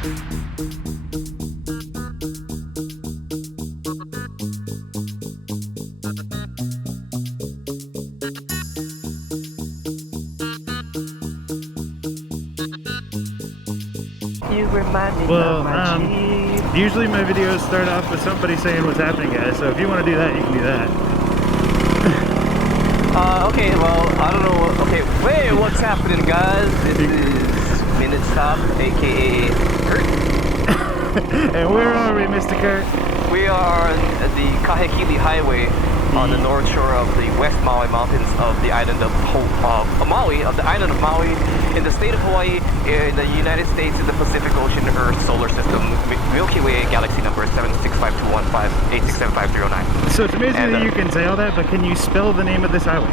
You remind me Well, of my Jeep. usually my videos start off with somebody saying what's happening, guys, so if you want to do that, you can do that. Okay, well, I don't know. Okay, wait, what's happening, guys? This is Minitstop, aka Curt. And where are we, Mr.Curt? We are at the Kahekili Highway on the north shore of the West Maui Mountains of the island of Maui, in the state of Hawaii, in the United States, in the Pacific Ocean, Earth, Solar System, Milky Way, galaxy number 7652158675309. So it's amazing that you can say all that, but can you spell the name of this highway?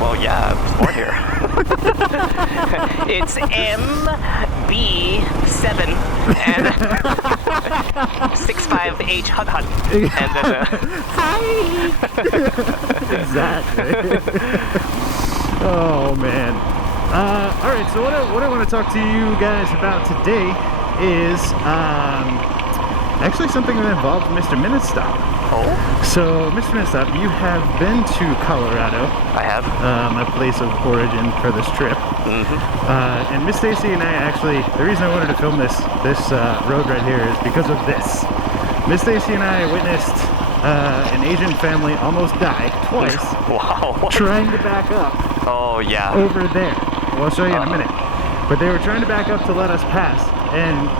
Well, yeah, I was born here. It's MB7 and 65H Hut Hut. And then hi. Exactly. Oh man. All right. So what I want to talk to you guys about today is actually something that involves Mr. Minitstop. Oh. So, Mr. Minitstop, you have been to Colorado. I have. My place of origin for this trip. And Miss Stacy and I actually, the reason I wanted to film this road right here is because of this. Miss Stacy and I witnessed an Asian family almost die twice. Wow. Trying to back up. Oh yeah. Over there. Well, I'll show you in a minute. But they were trying to back up to let us pass, and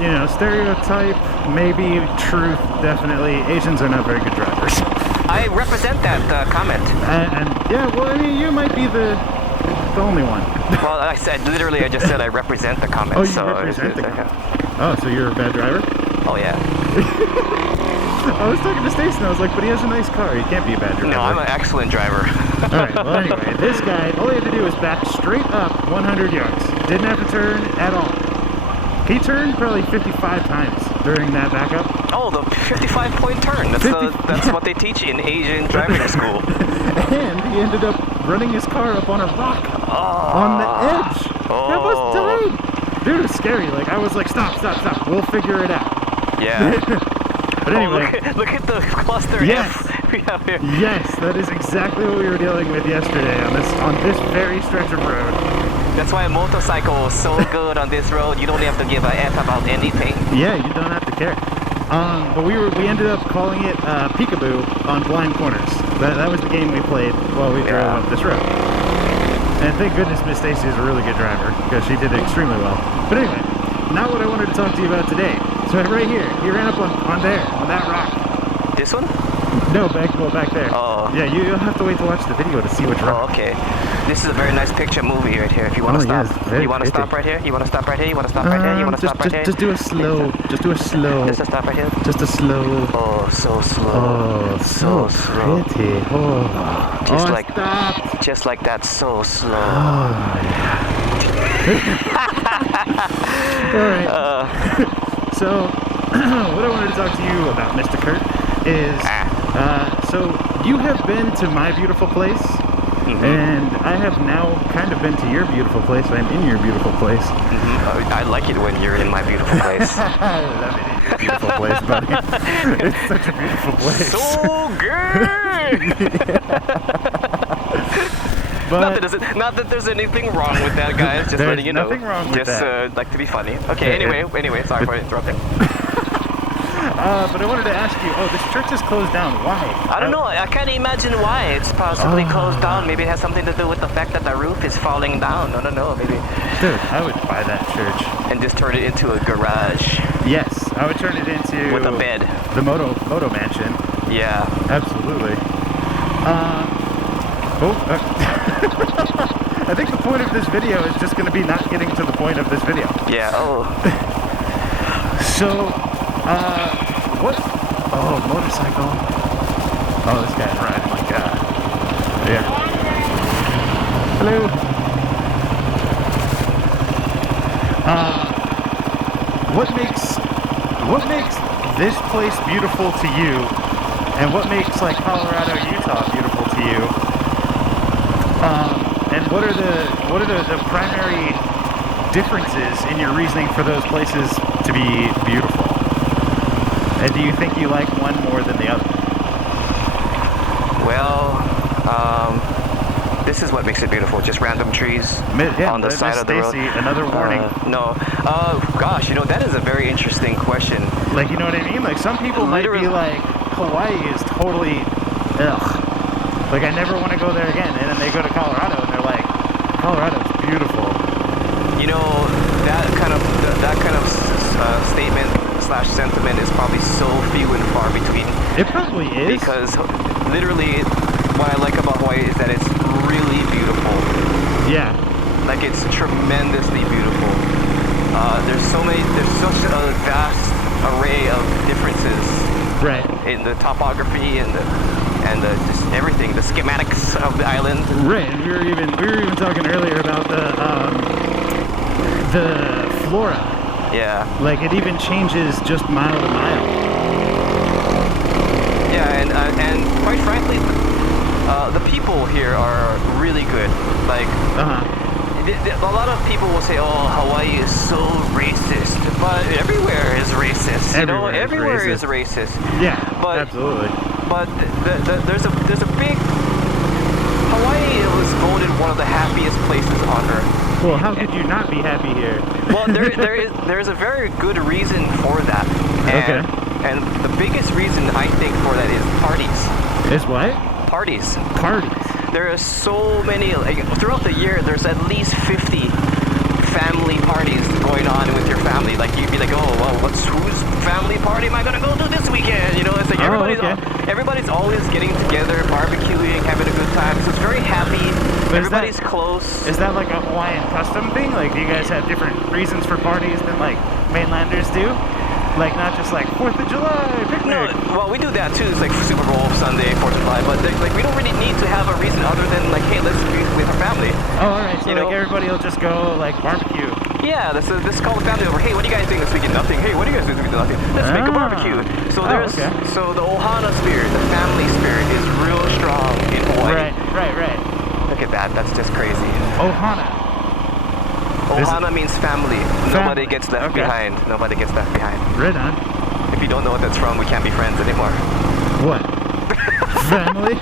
you know, stereotype, maybe, truth, definitely, Asians are not very good drivers. I represent that comment. And yeah, well, I mean, you might be the only one. Well, I just said I represent the comment. Oh, you so represent the comment. Oh, so you're a bad driver? Oh yeah. I was talking to Stacy and I was like, but he has a nice car, he can't be a bad driver. No, I'm an excellent driver. Alright, well anyway, this guy, all he had to do was back straight up 100 yards. Didn't have to turn at all. He turned probably 55 times during that backup. Oh, the 55-point turn. That's what they teach in Asian driving school. And he ended up running his car up on a rock on the edge. I almost died. Dude, it was scary. Like, I was like, stop. We'll figure it out. Yeah. But anyway. Oh, look at the cluster F we have here. Yes, that is exactly what we were dealing with yesterday on this very stretch of road. That's why a motorcycle is so good on this road. You don't have to give a F about anything. Yeah, you don't have to care. But we ended up calling it peekaboo on blind corners. That was the game we played while we drove up this road. And thank goodness Miss Stacy is a really good driver, because she did extremely well. But anyway, not what I wanted to talk to you about today. So right here, he ran up on that rock. This one? No, back there. Oh. Yeah, you'll have to wait to watch the video to see which rock. Oh, okay. This is a very nice picture movie right here. If you want to stop, yes, you want to stop right here. You want to stop right here. You want to stop right here. You want to stop right here. Just do a slow. Just do a slow. Just a stop right here. Just a slow. Oh, so slow. Oh, so slow. pretty. Oh, Stop. Just like that, so slow. Oh, yeah. All right. So, what I wanted to talk to you about, Mr.Curt, is so you have been to my beautiful place, and I have now kind of been to your beautiful place. I'm in your beautiful place. I like it when you're in my beautiful place. I mean, in your beautiful place, buddy. It's such a beautiful place. So good. But not that there's anything wrong with that, guys. Just letting you know. There's nothing wrong with that. Just like to be funny. Okay. Anyway, sorry for interrupting. But I wanted to ask you, this church is closed down. Why? I don't know. I can't imagine why it's possibly closed down. Maybe it has something to do with the fact that the roof is falling down. I don't know. Maybe. Dude, I would buy that church. And just turn it into a garage. Yes, I would turn it into... with a bed. The Moto Mansion. Yeah. Absolutely. I think the point of this video is just going to be not getting to the point of this video. Yeah, So, what? Oh, motorcycle. Oh, this guy's riding like yeah. Hello. What makes this place beautiful to you, and what makes like Colorado, Utah beautiful to you? And what are the primary differences in your reasoning for those places to be beautiful? And do you think you like one more than the other? Well, this is what makes it beautiful. Just random trees on the side of the road. Another warning. No. Gosh, you know, that is a very interesting question. Like, you know what I mean? Like, some people might be like, Hawaii is totally, ugh. Like, I never want to go there again. And then they go to Colorado and they're like, Colorado's beautiful. You know, that kind of statement / sentiment is probably so few and far between. It probably is. Because literally, what I like about Hawaii is that it's really beautiful. Yeah. Like, it's tremendously beautiful. There's such a vast array of differences. Right. In the topography and just everything, the schematics of the island. Right, and we were even talking earlier about the flora. Yeah. Like, it even changes just mile to mile. Yeah, and quite frankly, the people here are really good. Like, a lot of people will say, "Oh, Hawaii is so racist," but everywhere is racist. Everywhere is racist. Yeah, but, absolutely. But there's a big. Hawaii was voted one of the happiest places on earth. Well, how could you not be happy here? Well, there's a very good reason for that. And the biggest reason I think for that is parties. Is what? Parties. Parties. There are so many, like, throughout the year, there's at least 50 family parties going on with your family. Like, you'd be like, oh, well, whose family party am I gonna go to this weekend? You know, it's like everybody's always getting together, barbecuing, having a good time. So it's very happy. Everybody's close. Is that like a Hawaiian custom thing? Like, do you guys have different reasons for parties than like mainlanders do? Like, not just like 4th of July picnic. No, well, we do that too. It's like Super Bowl Sunday, 4th of July, but like, we don't really need to have a reason other than like, hey, let's be with our family. Oh, all right. So like, everybody will just go like barbecue. Yeah, this is called the family over. Hey, what are you guys doing this weekend? Nothing. Hey, what are you guys doing this weekend? Nothing. Let's make a barbecue. So so the Ohana spirit, the family spirit, is real strong in Hawaii. Right. Look at that. That's just crazy. Ohana. Ohana means family. Nobody gets left behind. Nobody gets left behind. Right on. If you don't know what that's from, we can't be friends anymore. What? Family?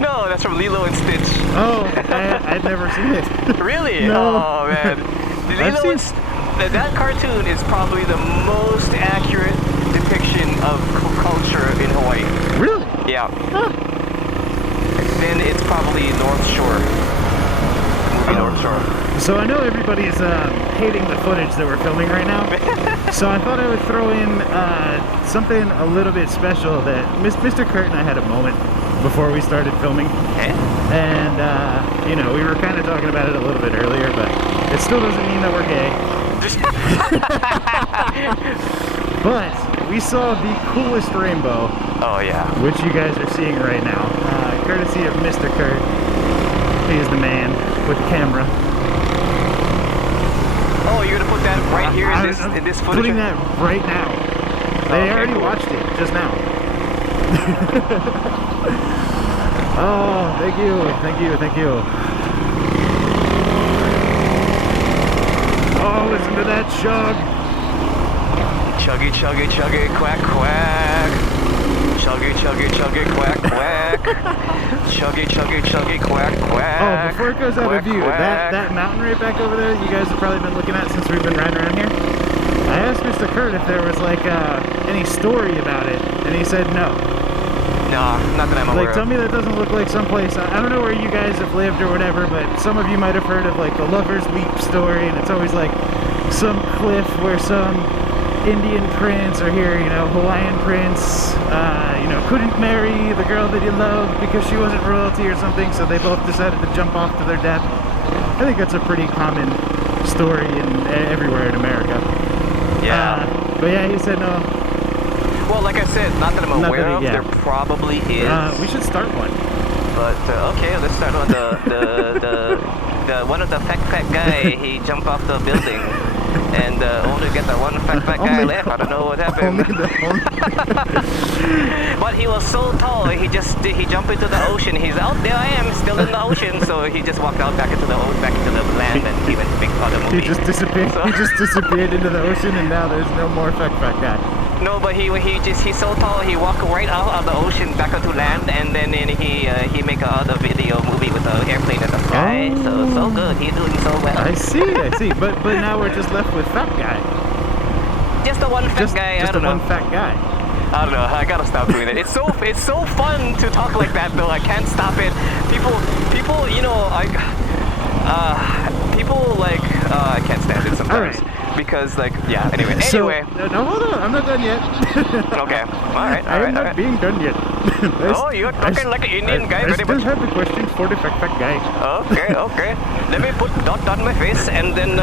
No, that's from Lilo and Stitch. Oh, I'd never seen it. Really? No. Oh, man. That cartoon is probably the most accurate depiction of culture in Hawaii. Really? Yeah. Huh. Then it's probably North Shore. North Shore. So I know everybody's hating the footage that we're filming right now. So I thought I would throw in something a little bit special that Mr.Curt and I had a moment before we started filming. And, you know, we were kind of talking about it a little bit earlier, but it still doesn't mean that we're gay. But we saw the coolest rainbow. Oh, yeah. Which you guys are seeing right now. Courtesy of Mr.Curt. He is the man with the camera. Oh, you're going to put that right here in this footage? Putting that right now. They already watched it just now. Oh, thank you. Oh, listen to that chug. Chuggy, chuggy, chuggy, quack, quack. Chuggy, chuggy, chuggy, quack, quack. Chuggy, chuggy, chuggy, quack, quack. Oh, before it goes out of view, that mountain right back over there you guys have probably been looking at since we've been riding around here. I asked Mr.Curt if there was like any story about it, and he said no. No, not that I'm aware of. Like, tell me that doesn't look like someplace, I don't know where you guys have lived or whatever, but some of you might have heard of like the Lover's Leap story, and it's always like some cliff where some Indian prince, or here, you know, Hawaiian prince, you know, couldn't marry the girl that he loved because she wasn't royalty or something, so they both decided to jump off to their death. I think that's a pretty common story everywhere in America. Yeah. But yeah, he said no. Well, like I said, not that I'm aware of, there probably is. We should start one. But, okay, let's start on the one of the Fak Guy, he jumped off the building. And all the get that one fat guy left. I don't know what happened. But he was so tall. He jumped into the ocean. He's out there. I am still in the ocean. So he just walked out back into the land, and he went to big other movie. He just disappeared. So. He just disappeared into the ocean, and now there's no more fat guy. No, but he's so tall. He walked right out of the ocean back onto land, and then he make another video movie with an airplane in the sky. Oh. So good. He's doing so well. I see. But now we're just left with fat guy. Just the one fat guy. Just the one fat guy. I don't know. I gotta stop doing it. It's so fun to talk like that though. I can't stop it. People, you know, people like I can't stand it sometimes. Right. Because like anyway. So, no, hold on, I'm not done yet. Okay. Alright. I'm not being done yet. Oh, you're talking like an Indian guy. I still have the question for the fat guy. Okay. Let me put dot on my face and then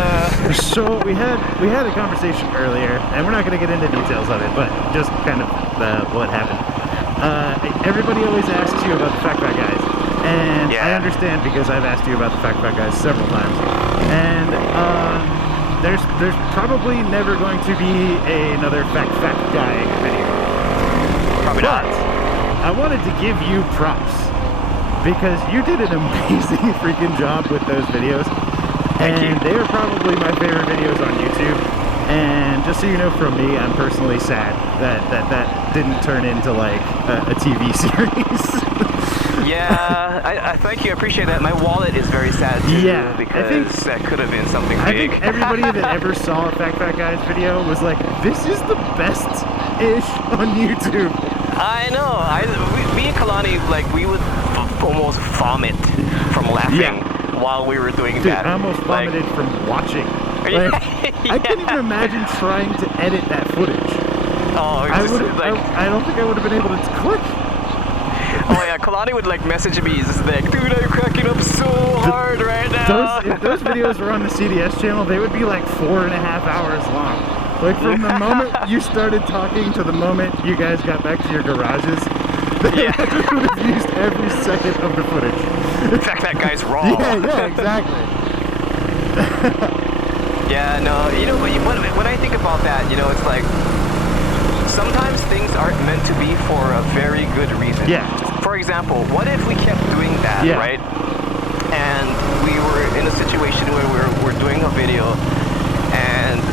So we had a conversation earlier, and we're not gonna get into details of it, but just kind of what happened. Everybody always asks you about the fat guys. And I understand because I've asked you about the fat guys several times. And there's probably never going to be another fat guy video. Probably not. I wanted to give you props because you did an amazing freaking job with those videos. Thank you. They are probably my favorite videos on YouTube. And just so you know, from me, I'm personally sad that didn't turn into like a TV series. Yeah, I thank you. I appreciate that. My wallet is very sad too, because that could have been something big. I think everybody that ever saw a Fak Guy's video was like, "This is the best-ish on YouTube." I know. Me and Kalani, like, we would almost vomit from laughing while we were doing that. I almost vomited from watching. Like, I can't even imagine trying to edit that footage. Oh, I don't think I would have been able to click. Oh yeah, Kalani would like message me, just like, dude, I'm cracking up so hard right now. If those videos were on the CDS channel, they would be like 4.5 hours long. Like from the moment you started talking to the moment you guys got back to your garages, they would have used every second of the footage. In fact, that guy's raw. Yeah, exactly. Yeah, no, you know, when I think about that, you know, it's like, sometimes things aren't meant to be for a very good reason. Yeah. For example, what if we kept doing that, right? And we were in a situation where we're doing a video, and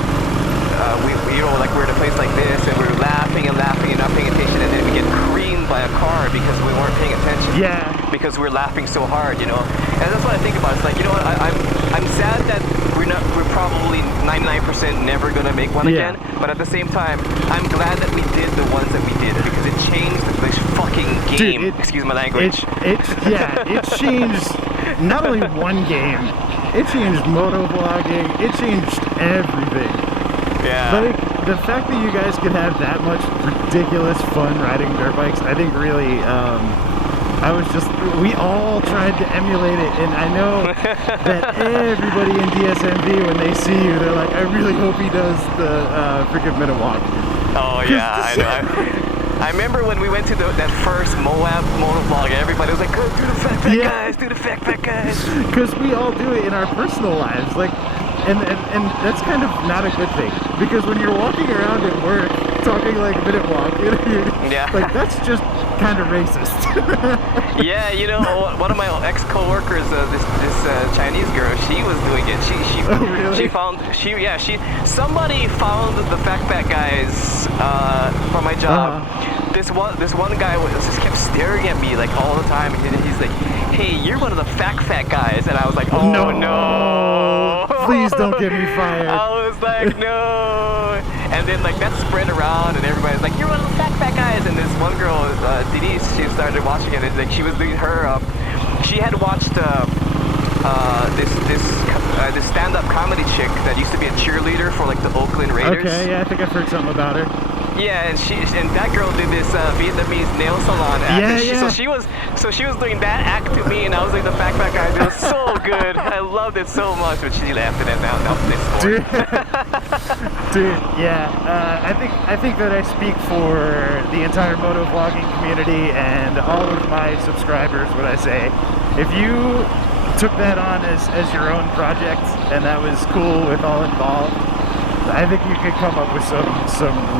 we you know, like we're in a place like this, and we're laughing and not paying attention, and then we get creamed by a car because we weren't paying attention. Yeah. Because we're laughing so hard, you know. And that's what I think about. It's like, you know what? I'm sad that we're probably 99% never gonna make one again. But at the same time, I'm glad that we did the ones that we did because it changed this fucking game. Dude, excuse my language. It changed not only one game. It changed moto vlogging. It changed everything. Yeah. Like the fact that you guys could have that much ridiculous fun riding dirt bikes, I think really. We all tried to emulate it, and I know that everybody in DSMV, when they see you, they're like, I really hope he does the freaking minute walk. Oh yeah, I know. I remember when we went to that first Moab motor vlog, everybody was like, go do the fat guys, do the fat guys. Because we all do it in our personal lives, like, and that's kind of not a good thing, because when you're walking around at work talking like a minute walk, like that's just kind of racist. Yeah, you know, one of my ex-co-workers, this Chinese girl, she was doing it. Somebody found the fat guys for my job. This one guy just kept staring at me like all the time, and he's like, hey, you're one of the fat guys, and I was like, oh no. Please don't get me fired. I was like, no. And then like that spread around, and everybody's like, you're one of the fat guys. And this one girl, Denise, she started watching it, and like she was doing her, she had watched this stand-up comedy chick that used to be a cheerleader for like the Oakland Raiders. Okay, yeah, I think I've heard something about her. Yeah, and that girl did this Vietnamese nail salon act. So she was doing that act to me, and I was like the fat guy. It was so good. I loved it so much, but she laughed at it now. Dude, yeah. I think that I speak for the entire moto vlogging community and all of my subscribers when I say, if you took that on as your own project and that was cool with all involved, I think you could come up with some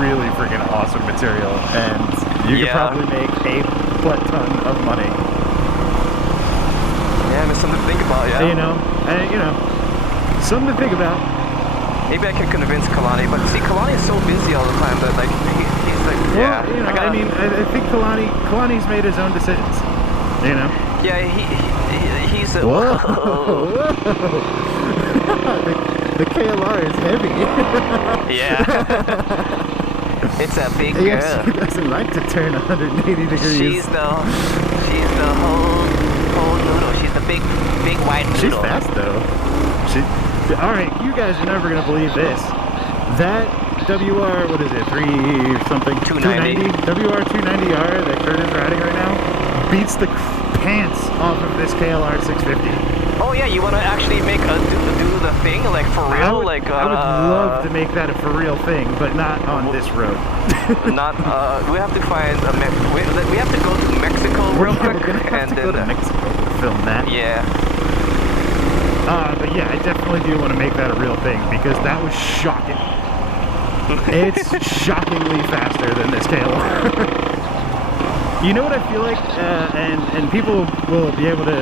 really freaking awesome material, and you could probably make a butt ton of money. Yeah, there's something to think about. Yeah. You know, something to think about. Maybe I can convince Kalani, but see, Kalani is so busy all the time that like he's like, yeah. Well, you know, I mean, I think Kalani's made his own decisions. You know. Yeah, he's a. Whoa. the KLR is heavy. Yeah. It's a big girl. Yeah, she doesn't like to turn 180 degrees. She's the whole noodle. She's the big white noodle. She's fast though. All right, you guys are never gonna believe this. That WR, what is it, 290 WR 290R that Curt is riding right now beats the pants off of this KLR 650. Oh yeah, you want to actually make do the thing like for real? I would love to make that a for real thing, but not on this road. Not. We have to find we have to go to Mexico real quick, we're gonna have to go to Mexico to film that. Yeah. But yeah, I definitely do want to make that a real thing because that was shocking. It's shockingly faster than this KLR. You know what I feel like, and people will be able to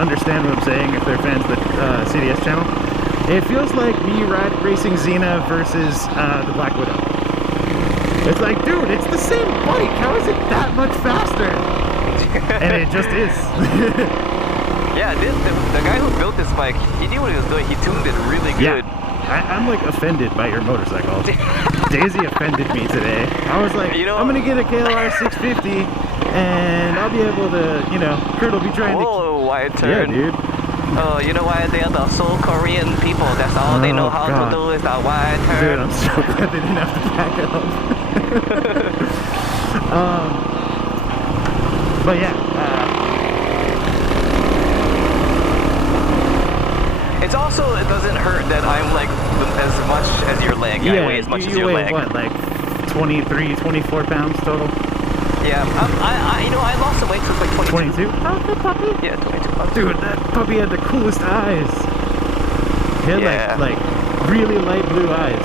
understand what I'm saying if they're fans of the CDS channel. It feels like me racing Xena versus the Black Widow. It's like, dude, it's the same bike. How is it that much faster? And it just is. Yeah, the guy who built this bike, he knew what he was doing. He tuned it really good. Yeah. I'm like offended by your motorcycle. Daisy offended me today. I was like, I'm gonna get a KLR 650 and I'll be able to, Curt will be trying to... Whoa, wide turn. Yeah, dude. Oh, you know why they are the Seoul Korean people? That's all they know how to do is that wide turn. Dude, I'm so glad they didn't have to back up. But yeah. It's also, it doesn't hurt that I'm like as much as your leg. I weigh as much as your leg. What, like 23, 24 pounds total? Yeah, I lost some weight, so it's like 22. 22? Oh, good puppy. Yeah, 22 pounds. Dude, that puppy had the coolest eyes. He had like really light blue eyes.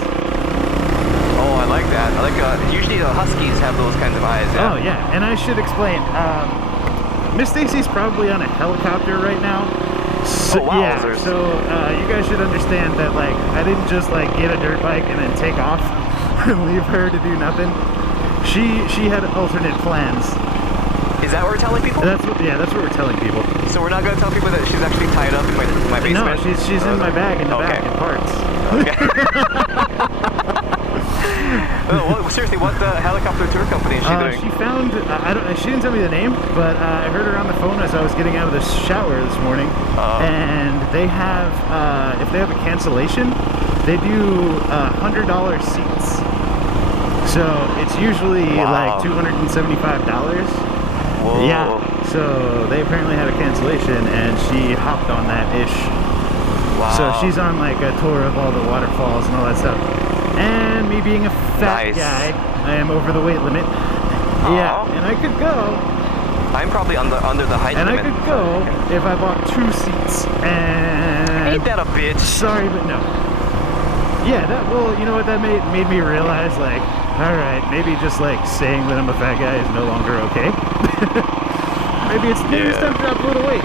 Oh, I like that. I like, usually the Huskies have those kinds of eyes. Yeah. Oh, yeah, and I should explain. Miss Stacy's probably on a helicopter right now. So, yeah, so you guys should understand that, like, I didn't just, like, get a dirt bike and then take off and leave her to do nothing. She had alternate plans. Is that what we're telling people? That's what we're telling people. So we're not going to tell people that she's actually tied up in my basement? No, she's in my bag in the back in parts. Okay. Well, seriously, what helicopter tour company is she doing? She found, she didn't tell me the name, but I heard her on the phone as I was getting out of the shower this morning. And they have, if they have a cancellation, they do $100 seats. So it's usually like $275. Whoa. Yeah. So they apparently had a cancellation, and she hopped on that ish. Wow. So she's on like a tour of all the waterfalls and all that stuff. And me being a fat guy, I am over the weight limit. Yeah, and I could go. I'm probably under the height limit. And I could go if I bought 2 seats. And ain't that a bitch? Sorry, but no. Yeah, you know what that made me realize? Like, all right, maybe just like saying that I'm a fat guy is no longer okay. maybe it's time to drop a little weight.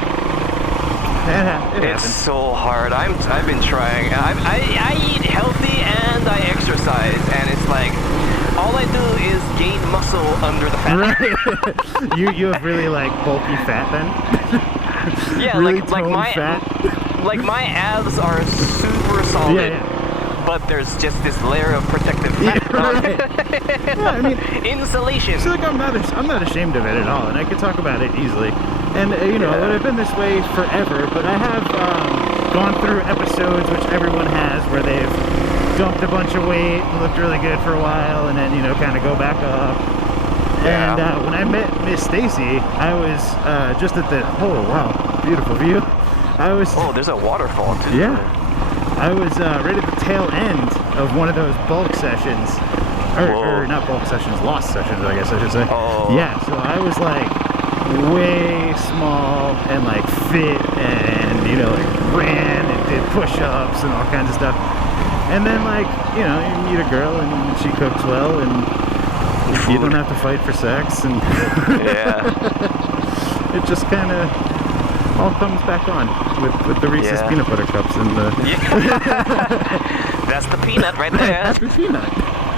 It's so hard. I've been trying. I eat healthy and I exercise, and it's like all I do is gain muscle under the fat. Right. you have really like bulky fat then. Yeah, really like my fat. Like my abs are super solid. Yeah. But there's just this layer of protective fat. Yeah, right. Yeah, I mean, insulation. So like I'm not ashamed of it at all, and I could talk about it easily. And I've been this way forever, but I have gone through episodes, which everyone has, where they've dumped a bunch of weight and looked really good for a while, and then kind of go back up. Yeah. And when I met Miss Stacy, I was just at the beautiful view. There's a waterfall too. Yeah. I was right at the tail end of one of those bulk sessions, or not bulk sessions, lost sessions, I guess I should say. Oh. Yeah, so I was like way small and like fit and like ran and did push-ups and all kinds of stuff. And then, like, you know, you meet a girl and she cooks well, and you don't have to fight for sex, and Yeah. it just kind of all comes back on with the Reese's peanut butter cups and the. That's the peanut right there. Happy peanut.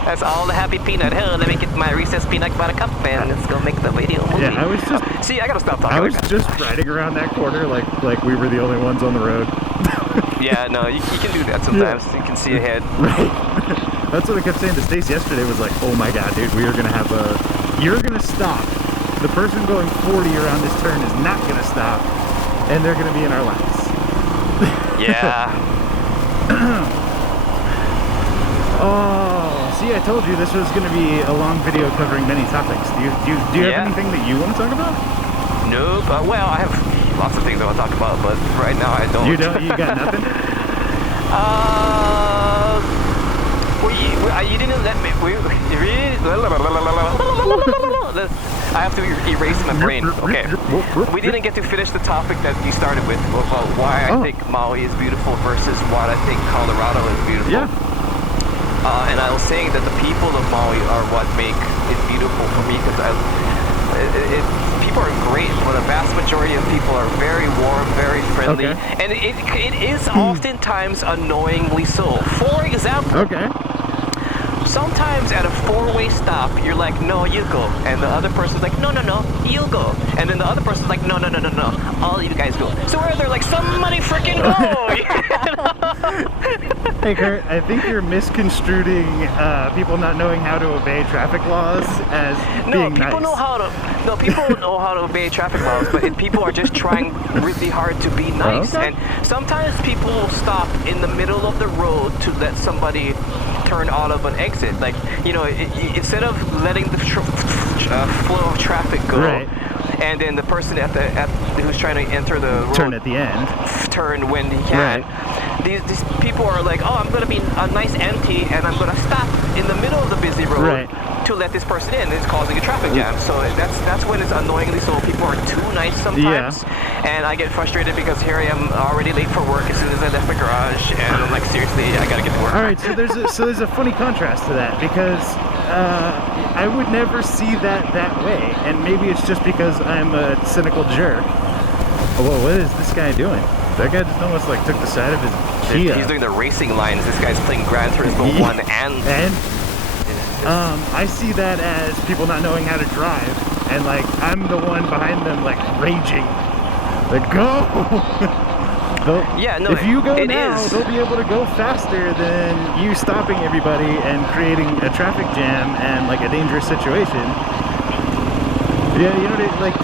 That's all the happy peanut. Hey, let me get my Reese's peanut butter cup and let's go make the video movie. Yeah, I was just. See, I gotta stop talking. I was just riding around that corner like we were the only ones on the road. Yeah, no, you can do that sometimes. You can see ahead. Right. That's what I kept saying to Stace yesterday. Was like, oh my god, dude, we are gonna have a. You're gonna stop. The person going 40 around this turn is not gonna stop, and they're gonna be in our laps. Yeah. Oh, see, I told you this was going to be a long video covering many topics. Do you have anything that you want to talk about? Nope. Well, I have lots of things I want to talk about, but right now I don't. You don't? You got nothing? Well, you didn't let me. I have to erase my brain. Okay. We didn't get to finish the topic that we started with about why I think Maui is beautiful versus why I think Colorado is beautiful. Yeah. And I was saying that the people of Maui are what make it beautiful for me because people are great, but the vast majority of people are very warm, very friendly, and it is oftentimes annoyingly so. For example, sometimes at a four-way stop, you're like, no, you go. And the other person's like, no, you go. And then the other person's like, no, all you guys go. So where they're like, somebody freaking go! Hey, Kurt, I think you're misconstruing people not knowing how to obey traffic laws as being nice. People know how to obey traffic laws, but people are just trying really hard to be nice. And sometimes people will stop in the middle of the road to let somebody turn out of an exit. Like, you know, instead of letting the flow of traffic go, and then the person who's trying to enter the road turn at the end, turn when he can. These people are like, oh, I'm gonna be a nice empty, and I'm gonna stop in the middle of the busy road to let this person in. It's causing a traffic jam. So that's when it's annoyingly so. People are too nice sometimes, and I get frustrated because here I am already late for work as soon as I left the garage, and I'm like, seriously, I gotta get to work. All right, so there's a funny contrast to that because I would never see that way, and maybe it's just because I'm a cynical jerk. Well, what is this guy doing? That guy just almost like took the side of his Kia. He's doing the racing lines. This guy's playing Gran Turismo 1 and I see that as people not knowing how to drive, and like I'm the one behind them like raging. Like, go! If you go now, they'll be able to go faster than you stopping everybody and creating a traffic jam and like a dangerous situation. Yeah, you know what like.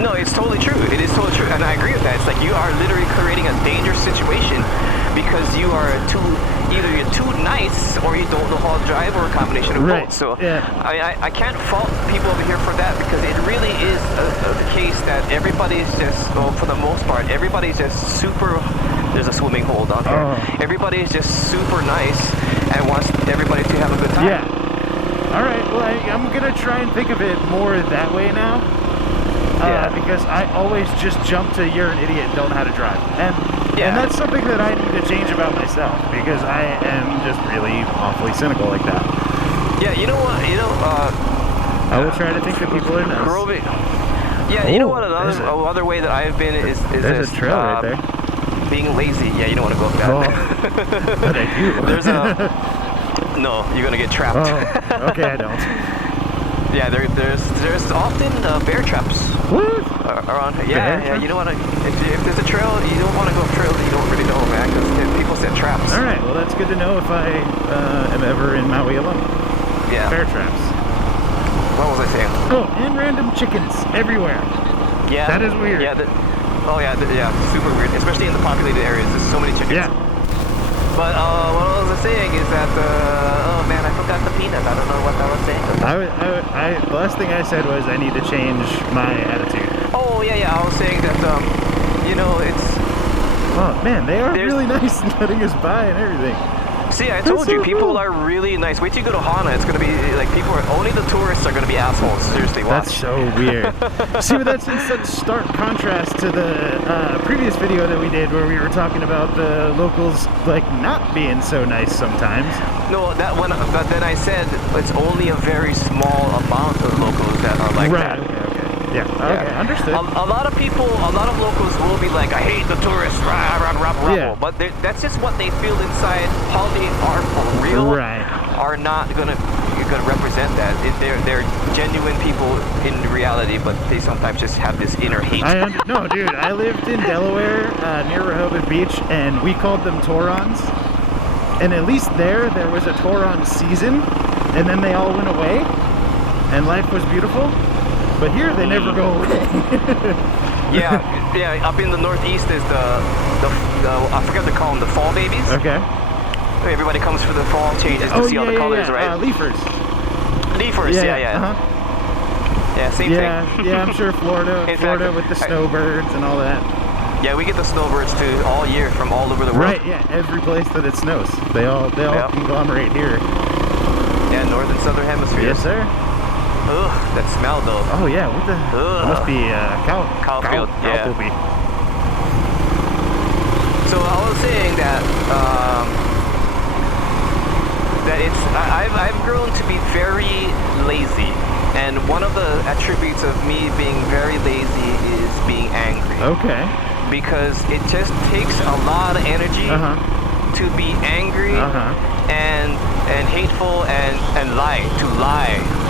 No, it's totally true. It is totally true, and I agree with that. It's like you are literally creating a dangerous situation because you are either you're too nice or you don't know how to drive, or a combination of both. So I can't fault people over here for that because it really is the case that everybody's just, well, for the most part, everybody's just super. There's a swimming hole down here. Everybody's just super nice and wants everybody to have a good time. Yeah. All right. Well, I'm gonna try and think of it more that way now. Because I always just jump to you're an idiot and don't know how to drive. And that's something that I need to change about myself because I am just really awfully cynical like that. Yeah, you know what? I will try to think that people are nice. You know what? Another way that I've been is there's a trail right there. Being lazy. Yeah, you don't want to go up that. But I do. There's no, you're gonna get trapped. Okay, I don't. Yeah, there's often bear traps around here. Yeah, you don't want to. If there's a trail, you don't want to go up trails that you don't really know, man, because people set traps. All right, well that's good to know if I am ever in Maui alone. Yeah. Bear traps. What was I saying? Oh, and random chickens everywhere. Yeah. That is weird. Yeah. Super weird, especially in the populated areas. There's so many chickens. Yeah. But what was I saying is that, oh man, I forgot the peanut. I don't know what I was saying. The last thing I said was I need to change my attitude. Oh, yeah, I was saying that, you know, it's... Oh, man, they are really nice and letting us by and everything. See, I told That's you, so people cool. are really nice. Wait till you go to Hana, it's gonna be like only the tourists are gonna be assholes. Seriously, watch. That's so weird. See, but that's in such stark contrast to the previous video that we did where we were talking about the locals like not being so nice sometimes. No, that one, but then I said it's only a very small amount of locals that are like Right. that. Okay. Yeah. Okay. Understood. A lot of people, a lot of locals will be like, I hate the tourists, rah, rah, rah, rah, Yeah. but that's just what they feel inside. How they are for real Right. are not gonna represent that. They're genuine people in reality, but they sometimes just have this inner hate. No, dude, I lived in Delaware near Rehoboth Beach, and we called them Torons. And at least there was a Toron season, and then they all went away, and life was beautiful. But here they never go away. yeah. Up in the Northeast is the I forget to call them the fall babies. Okay. Everybody comes for the fall changes to see all the colors, right? Leafers. Leafers, yeah. Uh-huh. Yeah, same thing. Yeah, I'm sure Florida with the snowbirds and all that. Yeah, we get the snowbirds too all year from all over the world. Right, yeah, every place that it snows. They all conglomerate here. Yeah, northern southern hemisphere. Yes, sir. Ugh, that smell though. Oh yeah, what the? It must be cow field, yeah. poopy. So I was saying that I've grown to be very lazy, and one of the attributes of me being very lazy is being angry. Okay. Because it just takes a lot of energy to be angry and hateful and lie.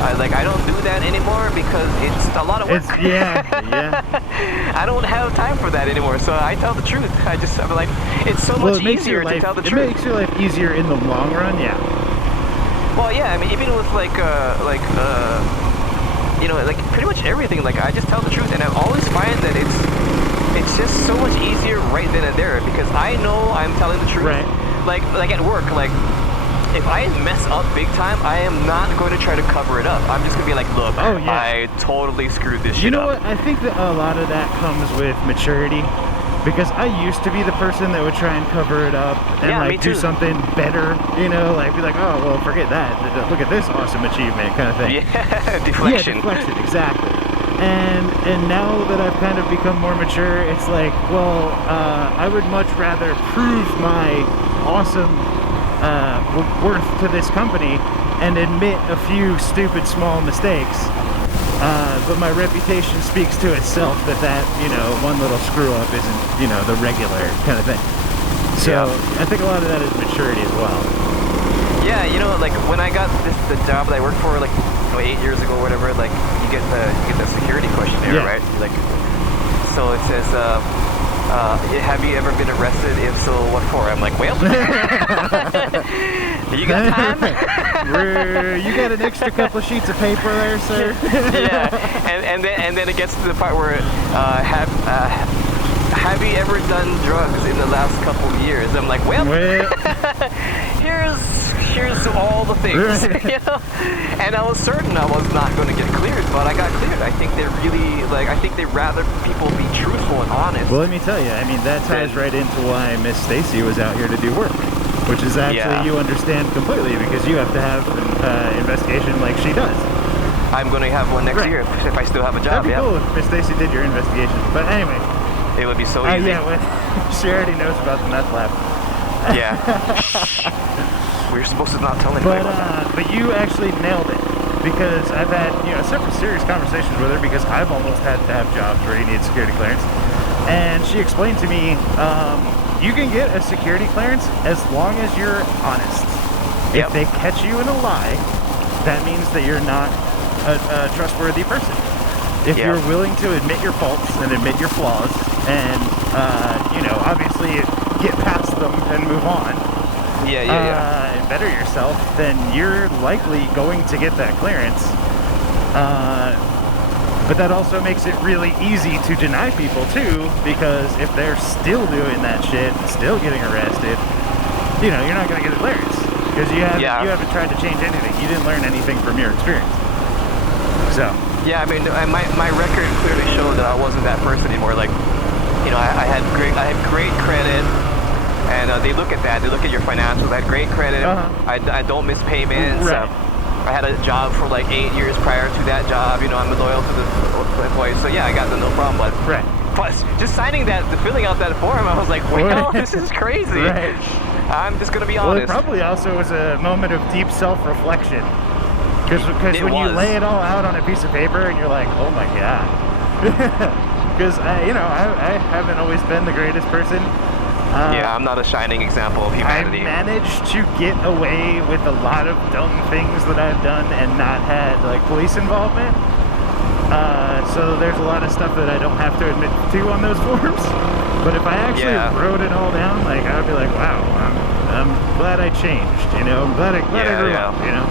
I don't do that anymore because it's a lot of work. I don't have time for that anymore, so I tell the truth. I'm like, it's so much easier to tell the truth. It makes your life easier in the long run, yeah. Well, yeah, I mean, even with you know, like pretty much everything, like I just tell the truth, and I always find that it's just so much easier right then and there because I know I'm telling the truth. Right. Like at work, like if I mess up big time, I am not going to try to cover it up. I'm just gonna be like, look, I totally screwed this shit up. You know what? I think that a lot of that comes with maturity. Because I used to be the person that would try and cover it up and like do something better, you know, like be like, oh well, forget that. Look at this awesome achievement, kind of thing. Yeah, deflection. Yeah, deflection, exactly. And now that I've kind of become more mature, it's like, well, I would much rather prove my awesome worth to this company and admit a few stupid small mistakes. But my reputation speaks to itself that, you know, one little screw up isn't, you know, the regular kind of thing. So I think a lot of that is maturity as well. Yeah, you know, like when I got the job that I worked for, like 8 years ago or whatever, like you get the security questionnaire, right? Like, so it says, have you ever been arrested? If so, what for? I'm like, well, you got time? You got an extra couple of sheets of paper there, sir? Yeah, and then it gets to the part where have you ever done drugs in the last couple of years? I'm like, well, here's all the things, you know? And I was certain I was not going to get cleared, but I got cleared. I think they really, I think they rather people be truthful and honest. Well, let me tell you, I mean, that ties right into why Miss Stacy was out here to do work, which is actually, you understand completely, because you have to have an investigation like she does. I'm going to have one next year if I still have a job. That'd be cool if Miss Stacy did your investigation, but anyway. It would be so easy. Yeah, well, she already knows about the meth lab. Yeah. We're supposed to not tell anybody about that. But you actually nailed it, because I've had, you know, several serious conversations with her, because I've almost had to have jobs where you need security clearance. And she explained to me, you can get a security clearance as long as you're honest. If they catch you in a lie, that means that you're not a trustworthy person. If you're willing to admit your faults and admit your flaws and, you know, obviously get past them and move on, and better yourself, then you're likely going to get that clearance. But that also makes it really easy to deny people too, because if they're still doing that shit, still getting arrested, you know, you're not going to get a clearance, because you haven't tried to change anything. You didn't learn anything from your experience. So. Yeah, I mean, my record clearly showed that I wasn't that person anymore. Like, you know, I had great credit, And they look at that. They look at your financials. I had great credit. I don't miss payments. Right. I had a job for like 8 years prior to that job. You know, I'm loyal to the employees. So yeah, I got no problem. But Right. plus, just signing that, filling out that form, I was like, well, this is crazy. Right. I'm just gonna be Well, honest. it probably also was a moment of deep self-reflection. Because when you lay it all out on a piece of paper and you're like, oh my god. Because I haven't always been the greatest person. Yeah, I'm not a shining example of humanity. I managed to get away with a lot of dumb things that I've done and not had like police involvement. So there's a lot of stuff that I don't have to admit to on those forms. But if I actually wrote it all down, like I would be like, wow, I'm glad I changed. You know, I'm glad I grew up. You know.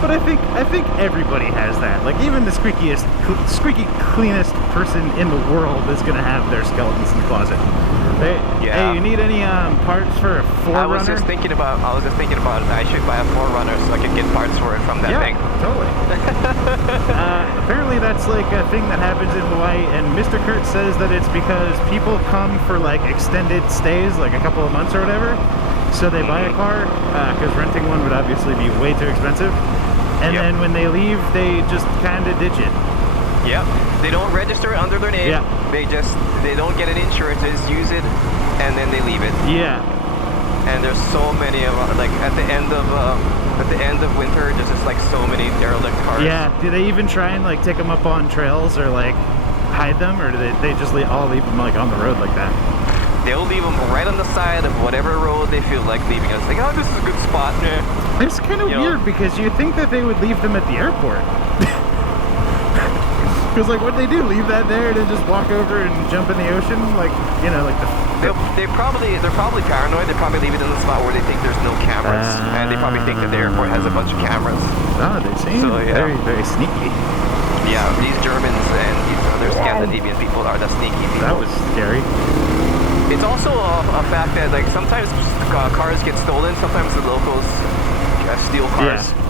But I think everybody has that. Like even the squeaky cleanest person in the world is gonna have their skeletons in the closet. Hey, you need any parts for a 4Runner? I was just thinking about I should buy a 4Runner so I could get parts for it from that thing. Totally. Apparently that's like a thing that happens in Hawaii, and Mr.Curt says that it's because people come for like extended stays, like a couple of months or whatever. So they buy a car, because renting one would obviously be way too expensive. And then when they leave, they just kind of ditch it. Yep. They don't register it under their name. Yeah. They don't get an insurance. They just use it, and then they leave it. Yeah. And there's so many of like at the end of winter, there's just like so many derelict cars. Yeah. Do they even try and like take them up on trails or like hide them, or do they just all leave them like on the road like that? They'll leave them right on the side of whatever road they feel like leaving. It's like, oh, this is a good spot. It's kind of weird because you think that they would leave them at the airport. Because like what they do, leave that there and then just walk over and jump in the ocean, like like they're probably paranoid. They probably leave it in the spot where they think there's no cameras, and they probably think that the airport has a bunch of cameras. Oh, they seem very, very sneaky. Yeah, these Germans and these other Scandinavian people are the sneaky people. That was scary. It's also a fact that like sometimes cars get stolen. Sometimes the locals steal cars. Yeah.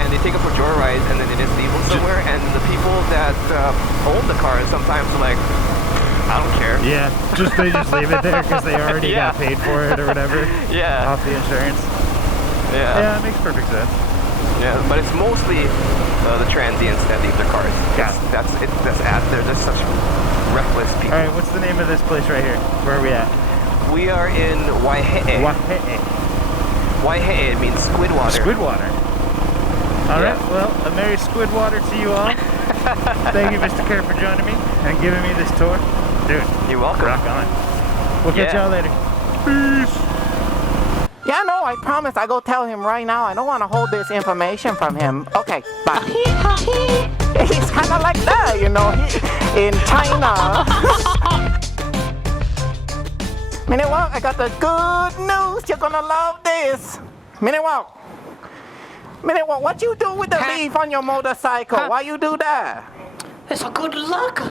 And they take them for joyrides and then they just leave them somewhere, and the people that own the cars sometimes are like, I don't care. Yeah, they just leave it there because they already got paid for it or whatever. Yeah. Off the insurance. Yeah. Yeah, it makes perfect sense. Yeah, but it's mostly the transients that leave their cars. They're just such reckless people. Alright, what's the name of this place right here? Where are we at? We are in Waihe'e. Waihe'e means squid water. Squid water. Alright, well, a merry squid water to you all. Thank you, Mr.Curt, for joining me and giving me this tour. Dude, you're welcome. Rock on. We'll catch y'all later. Peace. Yeah, no, I promise. I go tell him right now. I don't want to hold this information from him. Okay, bye. He's kind of like that, in China. Minute Walk, I got the good news. You're gonna love this. Minute Walk, what you do with the leaf on your motorcycle? Why you do that? It's a good luck.